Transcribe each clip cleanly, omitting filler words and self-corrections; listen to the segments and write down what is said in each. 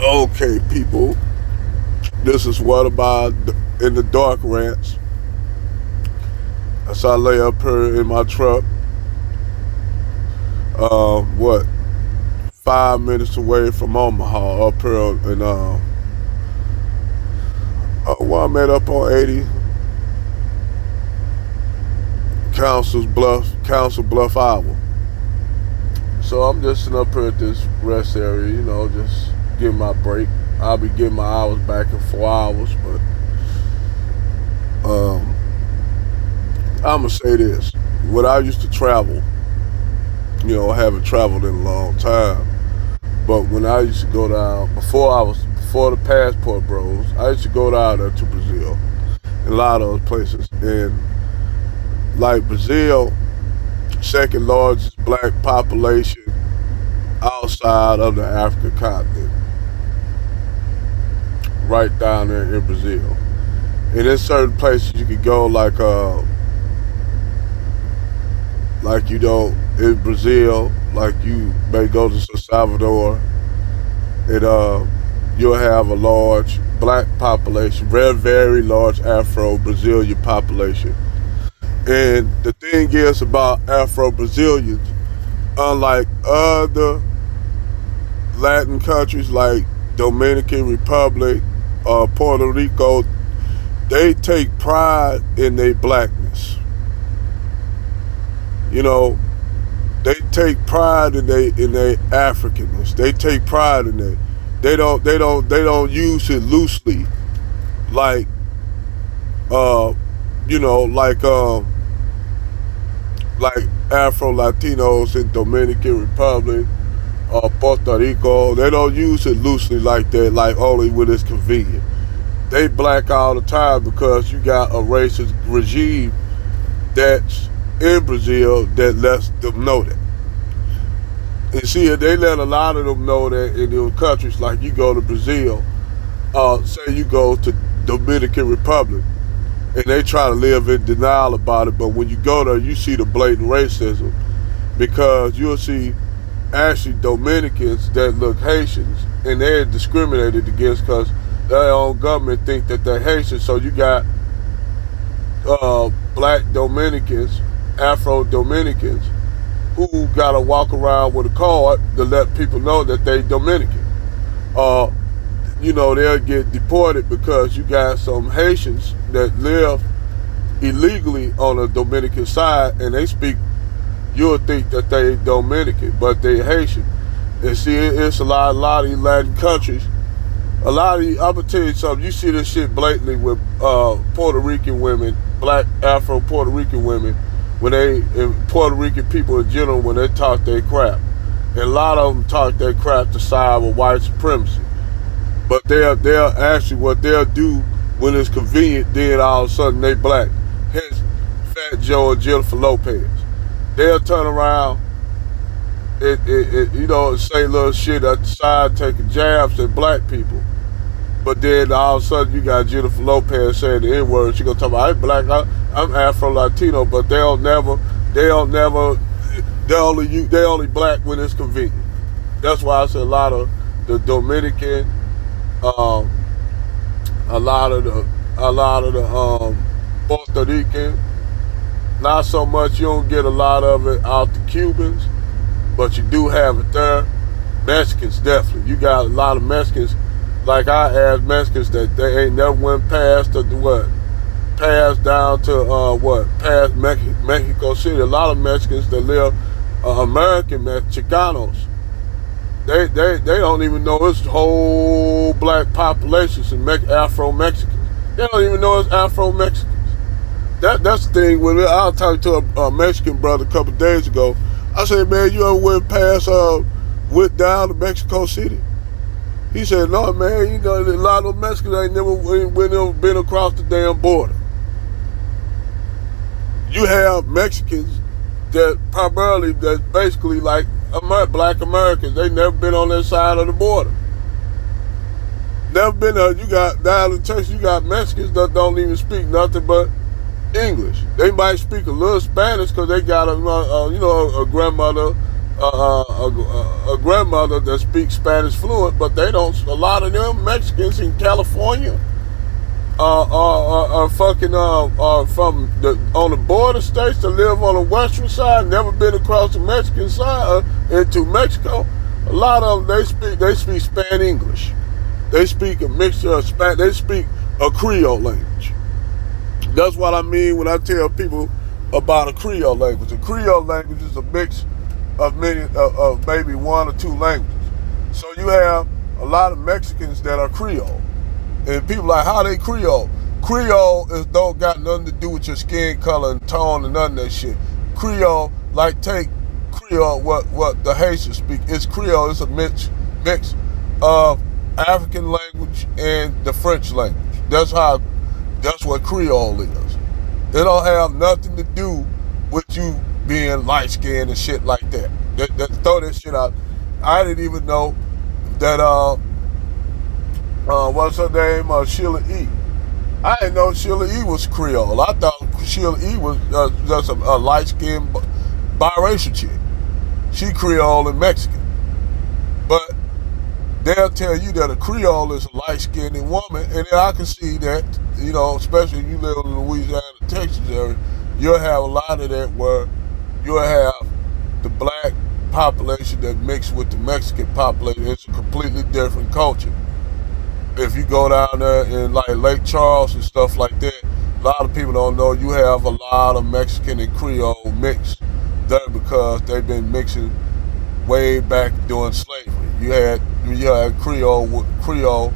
Okay, people, this is what about in the dark rants. As I lay up here in my truck, what, 5 minutes away from Omaha, up here in where I'm at up on 80, Council Bluff, Iowa. So I'm just sitting up here at this rest area, just getting my break. I'll be getting my hours back in 4 hours, but I'm gonna say this: when I used to travel, I haven't traveled in a long time, but when I used to go down before the passport bros, I used to go down there to Brazil and a lot of those places, and like Brazil, second largest black population outside of the African continent, right down there in Brazil. And in certain places you could go like in Brazil, like you may go to El Salvador, and you'll have a large black population, very, very large Afro-Brazilian population. And the thing is about Afro-Brazilians, unlike other Latin countries like Dominican Republic or Puerto Rico, they take pride in their blackness. You know, they take pride in their Africanness. They take pride in it. They don't use it loosely, like you know like like Afro Latinos in Dominican Republic or Puerto Rico. They don't use it loosely like that, like only when it's convenient. They black all the time because you got a racist regime that's in Brazil that lets them know that. And see, they let a lot of them know that in those countries, like you go to Brazil, say you go to Dominican Republic, and they try to live in denial about it, but when you go there, you see the blatant racism, because you'll see actually Dominicans that look Haitians, and they're discriminated against because their own government think that they're Haitian. So you got black Dominicans, Afro Dominicans, who gotta walk around with a card to let people know that they Dominican. They'll get deported because you got some Haitians that live illegally on the Dominican side, and they speak. You'll think that they Dominican, but they Haitian. And see, it's a lot of these Latin countries. A lot of these, I'm gonna tell you something. You see this shit blatantly with Puerto Rican women, black Afro Puerto Rican women, and Puerto Rican people in general, when they talk their crap. And a lot of them talk their crap to side with white supremacy. But they'll actually, what they'll do when it's convenient, then all of a sudden they black. Hence, Fat Joe and Jennifer Lopez. They'll turn around and say little shit at the side, taking jabs at black people. But then all of a sudden you got Jennifer Lopez saying the N-word. She gonna talk about, I'm black, I'm Afro Latino, but they only black when it's convenient. That's why I say a lot of the Dominican, a lot of the Puerto Rican, not so much. You don't get a lot of it out the Cubans, but you do have it there. Mexicans, definitely. You got a lot of Mexicans, like I asked Mexicans that they ain't never went past passed down to past Mexico City. A lot of Mexicans that live American Chicanos. They don't even know it's whole black populations and Afro Mexicans. They don't even know it's Afro Mexicans. That's the thing. When I was talking to a Mexican brother a couple of days ago, I said, "Man, you ever went down to Mexico City?" He said, "No, man. A lot of Mexicans ain't never been across the damn border." You have Mexicans that's basically like black Americans. They never been on that side of the border. Never been there. You got down in Texas, you got Mexicans that don't even speak nothing but English. They might speak a little Spanish because they got a grandmother a grandmother that speaks Spanish fluent, but they don't. A lot of them Mexicans in California are fucking from the on the border states that live on the western side, never been across the Mexican side into Mexico. A lot of them they speak Spanish English. They speak a mixture of Spanish. They speak a Creole language. That's what I mean when I tell people about a Creole language. A Creole language is a mix of many of maybe one or two languages. So you have a lot of Mexicans that are Creole. And people like, how they Creole? Creole don't got nothing to do with your skin color and tone and none of that shit. Creole, like take Creole, what the Haitians speak. It's Creole, it's a mix of African language and the French language. That's what Creole is. It don't have nothing to do with you being light skinned and shit like that. Throw that shit out. I didn't even know that what's her name? Sheila E. I didn't know Sheila E. was Creole. I thought Sheila E. was just a light-skinned biracial chick. She Creole and Mexican. But they'll tell you that a Creole is a light-skinned woman, and then I can see that, you know, especially if you live in the Louisiana, Texas area, you'll have a lot of that where you'll have the black population that mix with the Mexican population. It's a completely different culture. If you go down there in like Lake Charles and stuff like that, a lot of people don't know you have a lot of Mexican and Creole mixed there because they've been mixing way back during slavery. You had Creole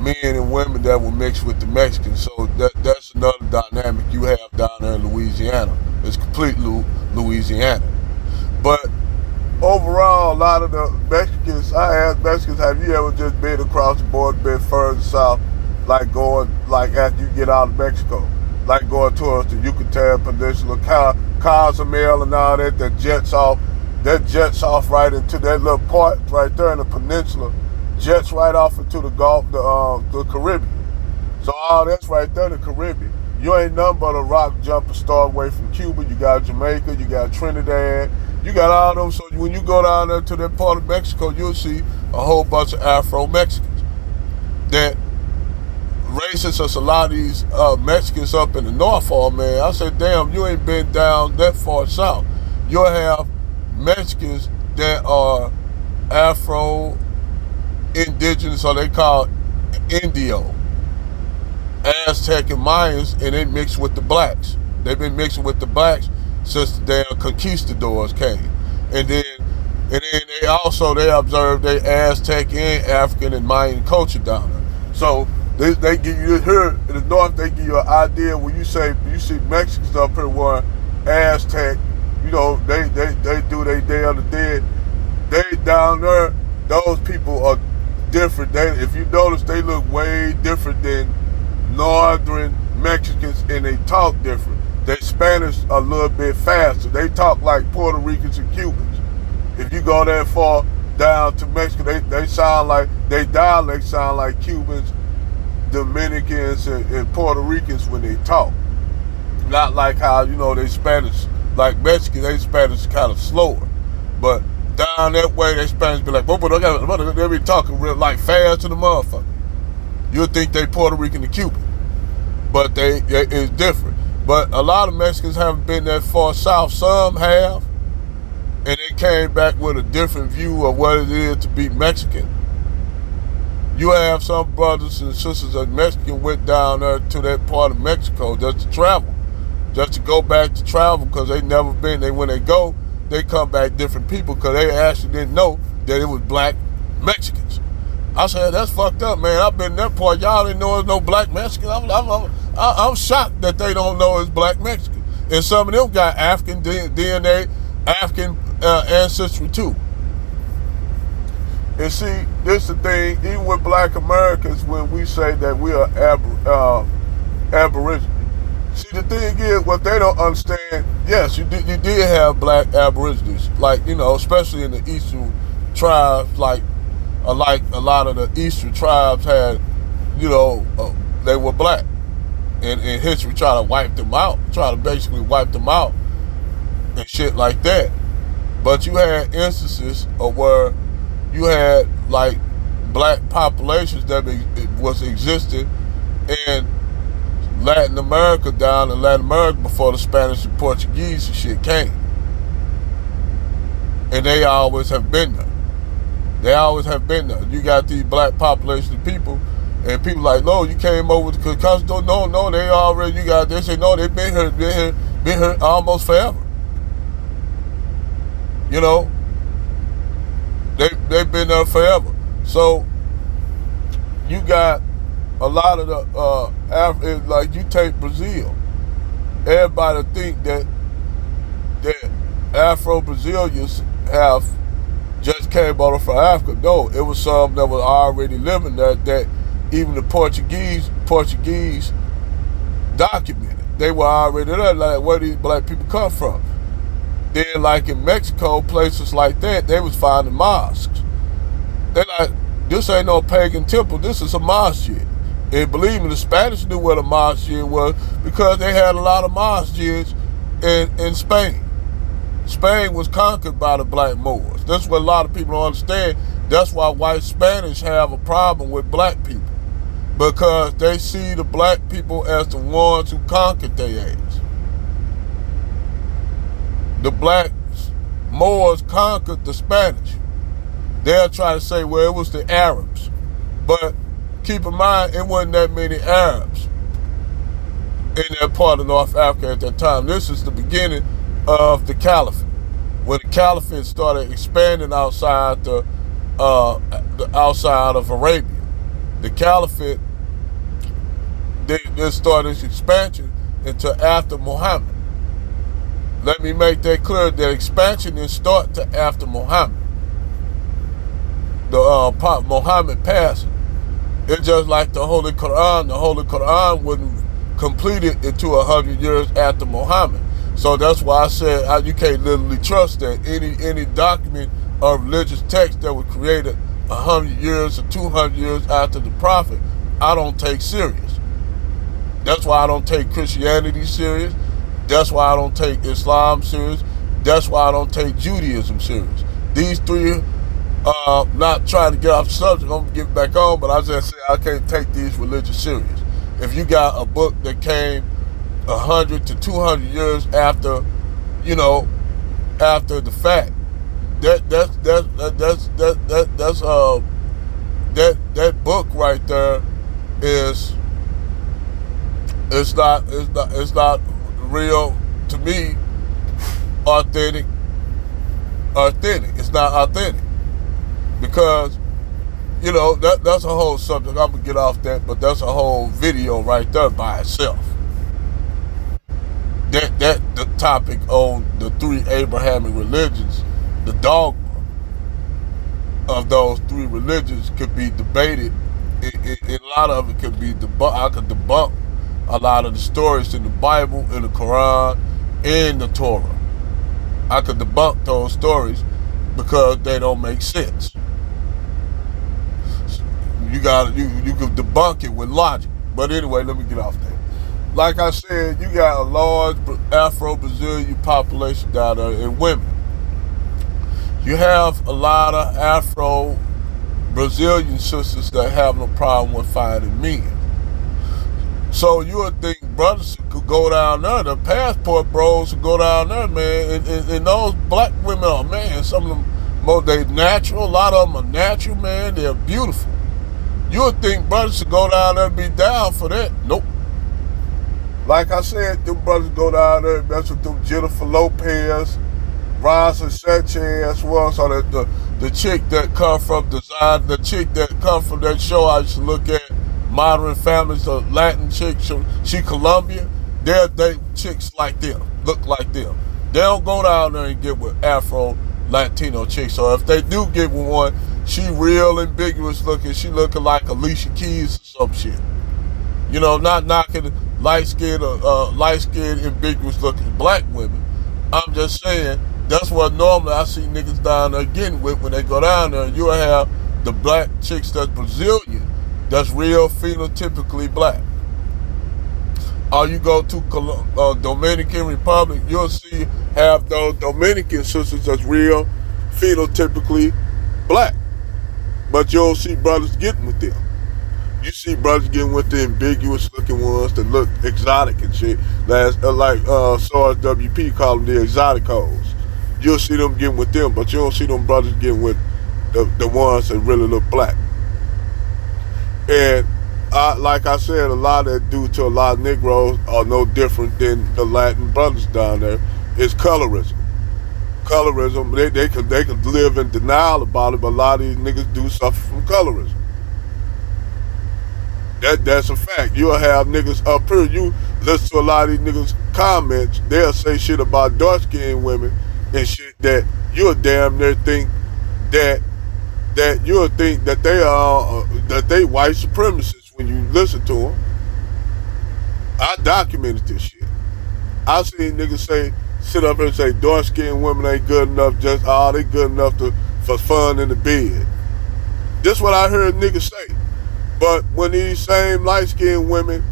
men and women that were mixed with the Mexicans. So that's another dynamic you have down there in Louisiana. It's completely Louisiana. But overall, a lot of the Mexicans, I asked Mexicans, have you ever just been across the border, been further south, like going, like after you get out of Mexico, like going towards the Yucatan Peninsula, Cozumel and all that jets off right into that little part right there in the peninsula, jets right off into the Gulf, the Caribbean. So all that's right there in the Caribbean. You ain't nothing but a rock jumper start away from Cuba. You got Jamaica, you got Trinidad, you got all those. So when you go down there to that part of Mexico, you'll see a whole bunch of Afro-Mexicans. That racist as a lot of these Mexicans up in the North are, man. I said, damn, you ain't been down that far south. You'll have Mexicans that are Afro-Indigenous, or they call Indio, Aztec and Mayans, and they mix with the blacks. They've been mixing with the blacks since the damn conquistadors came. And then they observed their Aztec and African and Mayan culture down there. So they give you here in the north, they give you an idea when you see Mexicans up here wearing Aztec, you know, they do their Day of the Dead. They down there, those people are different. If you notice, they look way different than northern Mexicans, and they talk different. They Spanish a little bit faster. They talk like Puerto Ricans and Cubans. If you go that far down to Mexico, they sound like, they dialect sound like Cubans, Dominicans, and Puerto Ricans when they talk. Not like how, you know, they Spanish, like Mexican, they Spanish kind of slower. But down that way, they Spanish be like, they be talking real like fast to the motherfucker. You'll think they Puerto Rican and Cuban, but it's different. But a lot of Mexicans haven't been that far south. Some have, and they came back with a different view of what it is to be Mexican. You have some brothers and sisters that Mexican went down there to that part of Mexico just to travel, just to go back to travel, because they never been. When they go, they come back different people, because they actually didn't know that it was black Mexicans. I said, that's fucked up, man. I've been in that part. Y'all didn't know there's no black Mexican. I'm shocked that they don't know it's black Mexican. And some of them got African DNA, African ancestry too. And see, this is the thing, even with black Americans, when we say that we are Aboriginal. See, the thing is, what they don't understand, yes, you did have black Aborigines, like, you know, especially in the eastern tribes, like a lot of the eastern tribes had, you know, they were black. And history try to basically wipe them out and shit like that. But you had instances of where you had like black populations that was existing in Latin America, down in Latin America before the Spanish and Portuguese and shit came. And they always have been there. They always have been there. You got these black population of people, and people like, no, you came over because no, they already, you got, they say, no, they've been here almost forever. You know, they've been there forever. So you got a lot of the like you take Brazil. Everybody think that Afro-Brazilians have just came over from Africa. No, it was some that were already living there that even the Portuguese documented. They were already there, like where these black people come from. Then like in Mexico, places like that, they was finding mosques. They like, this ain't no pagan temple, this is a mosque. And believe me, the Spanish knew what a mosque was because they had a lot of mosques in Spain. Spain was conquered by the black Moors. That's what a lot of people don't understand. That's why white Spanish have a problem with black people, because they see the black people as the ones who conquered their ass. The black Moors conquered the Spanish. They'll try to say, well, it was the Arabs. But keep in mind, it wasn't that many Arabs in that part of North Africa at that time. This is the beginning of the Caliphate. When the Caliphate started expanding outside outside of Arabia, the Caliphate, they started its expansion into after Muhammad. Let me make that clear. That expansion didn't start to after Muhammad. Muhammad passing. It's just like the Holy Quran. The Holy Quran wasn't completed into 100 years after Muhammad. So that's why I said you can't literally trust that any document or religious text that was created 100 years or 200 years after the Prophet, I don't take serious. That's why I don't take Christianity serious. That's why I don't take Islam serious. That's why I don't take Judaism serious. These three, not trying to get off the subject, I'm going to get back on, but I just say I can't take these religions serious. If you got a book that came 100 to 200 years after, after the fact, that book right there is it's not real to me. Authentic. It's not authentic because that's a whole subject. I'm gonna get off that, but that's a whole video right there by itself. That the topic on the three Abrahamic religions, the dogma of those three religions could be debated. A lot of it could be debunked. I could debunk a lot of the stories in the Bible, in the Quran, in the Torah. I could debunk those stories because they don't make sense. You could debunk it with logic. But anyway, let me get off that. Like I said, you got a large Afro-Brazilian population down there and women. You have a lot of Afro-Brazilian sisters that have no problem with finding men. So you would think brothers could go down there, the passport bros could go down there, man, and those black women are, man, some of them, they natural, a lot of them are natural, man, they're beautiful. You would think brothers should go down there and be down for that. Nope. Like I said, them brothers go down there and mess with them Jennifer Lopez, Rosa Sanchez, well, so that the chick that come from design, the chick that come from that show I used to look at, Modern Families, the Latin chick, she Colombian, they're chicks like them, look like them. They don't go down there and get with Afro-Latino chicks. So if they do get with one, she real ambiguous looking, she looking like Alicia Keys or some shit. Not knocking light-skinned ambiguous looking black women. I'm just saying, that's what normally I see niggas down there getting with when they go down there. You'll have the black chicks that's Brazilian, that's real phenotypically black. or you go to Dominican Republic, you'll see have those Dominican sisters that's real phenotypically black, but you don't see brothers getting with them. You see brothers getting with the ambiguous looking ones that look exotic and shit. That's like SARS WP call them the exotic hoes. You'll see them getting with them, but you don't see them brothers getting with the ones that really look black. And like I said, a lot of that due to a lot of Negroes are no different than the Latin brothers down there. It's colorism. Colorism, they could live in denial about it, but a lot of these niggas do suffer from colorism. That's a fact. You'll have niggas up here, you listen to a lot of these niggas comments, they'll say shit about dark skinned women and shit that you'll damn near think that you'll think that they white supremacists when you listen to them. I documented this shit. I seen niggas sit up here and say dark skinned women ain't good enough, they good enough for fun in the bed. This what I heard niggas say. But when these same light-skinned women,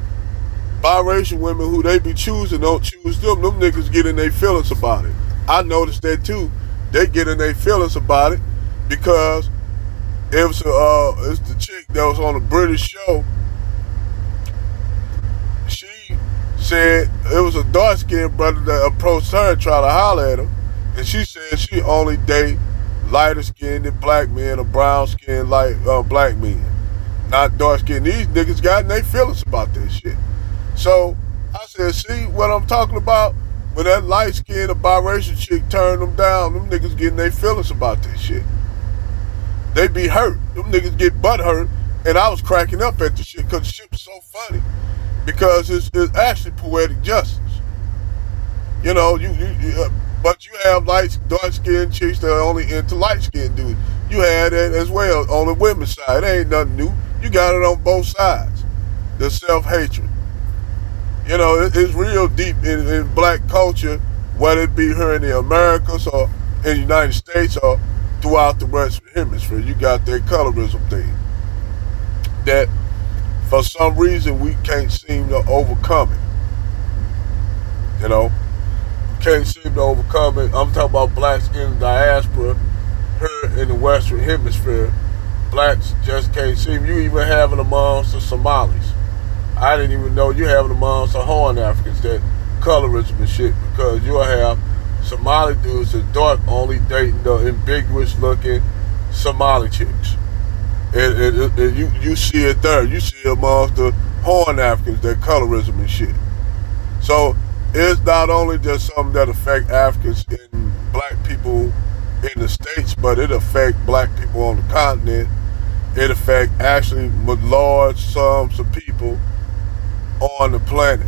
biracial women who they be choosing don't choose them niggas get in their feelings about it. I noticed that too. They get in their feelings about it because it's the chick that was on a British show. She said it was a dark-skinned brother that approached her and tried to holler at her. And she said she only date lighter-skinned black men or brown-skinned black men. Not dark skin. These niggas got in their feelings about that shit. So I said, see what I'm talking about? When that light skinned or biracial chick turned them down, them niggas getting their feelings about that shit. They be hurt. Them niggas get butt hurt. And I was cracking up at the shit because the shit was so funny. Because it's actually poetic justice. You know, but you have dark skinned chicks that are only into light skinned dudes. You had that as well on the women's side. It ain't nothing new. You got it on both sides. The self-hatred. You know, it's real deep in black culture, whether it be here in the Americas or in the United States or throughout the Western Hemisphere. You got that colorism thing. That, for some reason, we can't seem to overcome it. You know? Can't seem to overcome it. I'm talking about blacks in the diaspora here in the Western Hemisphere. Blacks just can't seem. You even have it amongst the Somalis. I didn't even know you have it amongst the Horn Africans, that colorism and shit, because you'll have Somali dudes that dark only dating the ambiguous looking Somali chicks. And you see it there. You see it amongst the Horn Africans, that colorism and shit. So it's not only just something that affect Africans and black people in the States, but it affect black people on the continent. It affect actually large sums of people on the planet.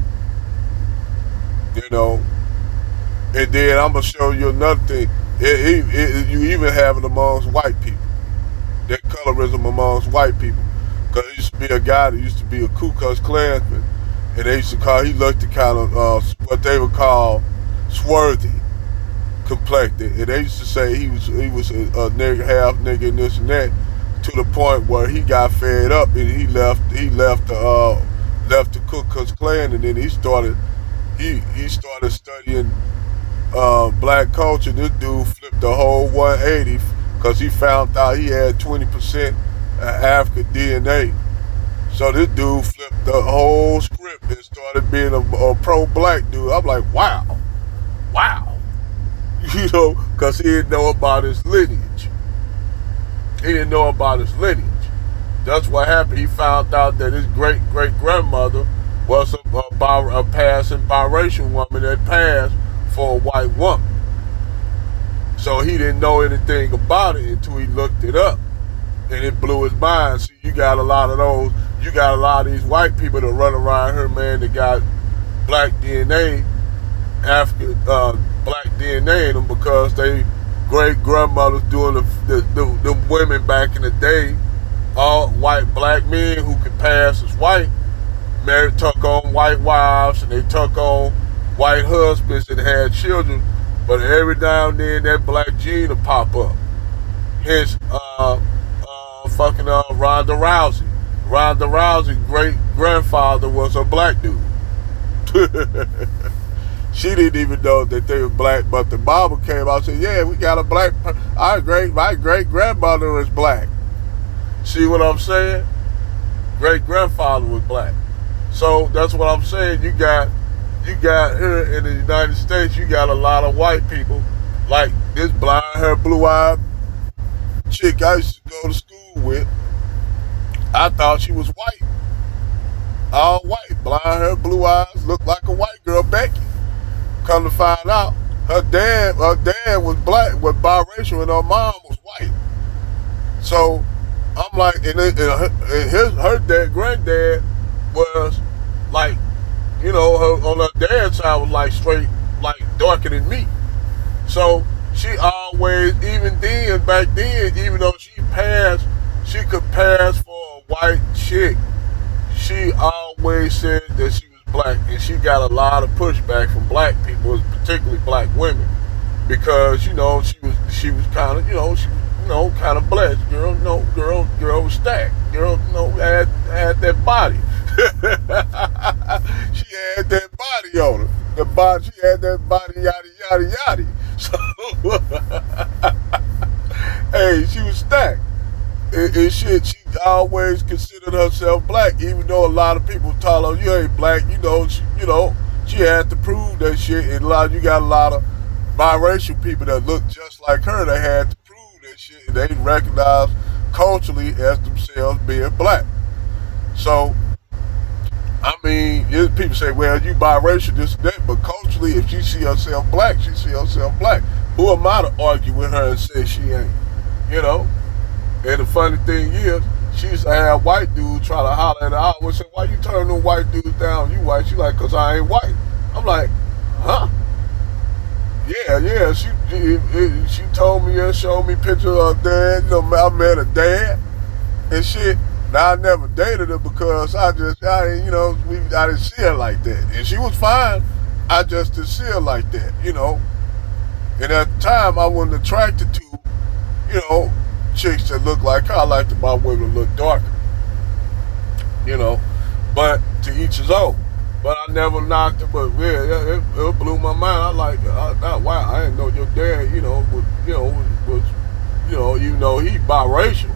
You know, and then I'm gonna show you another thing. You even have it amongst white people. That colorism amongst white people. Because there used to be a guy that used to be a Ku Klux Klansman, and they used to call, he looked kind of what they would call swarthy complected, and they used to say he was a nigga, half nigga, and this and that, to the point where he got fed up and he left the Ku Klux Klan, and then he started studying black culture. This dude flipped the whole 180 because he found out he had 20% African DNA. So this dude flipped the whole script and started being a pro-black dude. I'm like, wow. You know, because he didn't know about his lineage. That's what happened. He found out that his great-great-grandmother was a passing biracial woman that passed for a white woman. So he didn't know anything about it until he looked it up. And it blew his mind. See, you got a lot of these white people that run around here, man, that got black DNA, African black DNA in them, because they great grandmothers doing the women back in the day, all white black men who could pass as white, took on white wives, and they took on white husbands and had children. But every now and then that black gene will pop up. Hence, Ronda Rousey. Ronda Rousey's great grandfather was a black dude. She didn't even know that they were black, but the mama came out and said, yeah, we got a black, my great grandmother is black. See what I'm saying? Great grandfather was black. So that's what I'm saying. You got here in the United States, you got a lot of white people, like this blonde hair, blue eyed chick I used to go to school with. I thought she was white, all white, blonde hair, blue eyes, looked like a white girl, Becky. Come to find out, her dad was black, was biracial, and her mom was white. So I'm like, her dad, granddad was like, her on her dad's side was like straight, like darker than me. So she always, even then, back then, even though she could pass for a white chick, she always said that she was black, and she got a lot of pushback from black people, particularly black women, because she was kind of kind of blessed. Girl was stacked. Girl, had that body. She had that body on her. She had that body, yada yada yada. So, hey, she was stacked. And shit, she always considered herself black, even though a lot of people told her, you ain't black. She had to prove that shit. And you got a lot of biracial people that look just like her. They had to prove that shit, and they recognized culturally as themselves being black. So, I mean, people say, well, you biracial, this and that, but culturally, if she see herself black, she see herself black. Who am I to argue with her and say she ain't? You know? And the funny thing is, she used to have white dudes try to holler at her out and say, why you turn them white dudes down? You white. She like, because I ain't white. I'm like, huh? Yeah. She told me and showed me pictures of her dad. I met her dad and shit. Now I never dated her because I didn't see her like that. And she was fine. I just didn't see her like that, And at the time, I wasn't attracted to, chicks that look like her. I like my women to look darker, But to each his own. But I never knocked her. But yeah, it blew my mind. I like, wow, I didn't know your dad, was even though he biracial,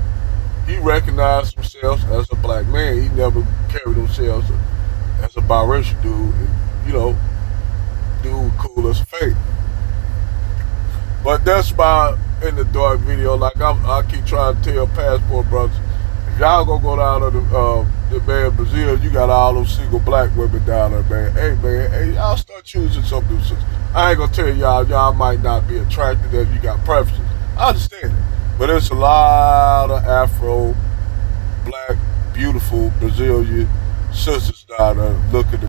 he recognized himself as a black man. He never carried himself as a biracial dude. And, dude cool as fate. But that's my in the dark video. Like I keep trying to tell passport brothers, if y'all gonna go down to the Brazil, you got all those single black women down there, man. Hey, y'all start choosing some new sisters. I ain't gonna tell y'all might not be attracted if you got preferences. I understand it. But there's a lot of Afro, black, beautiful Brazilian sisters down there looking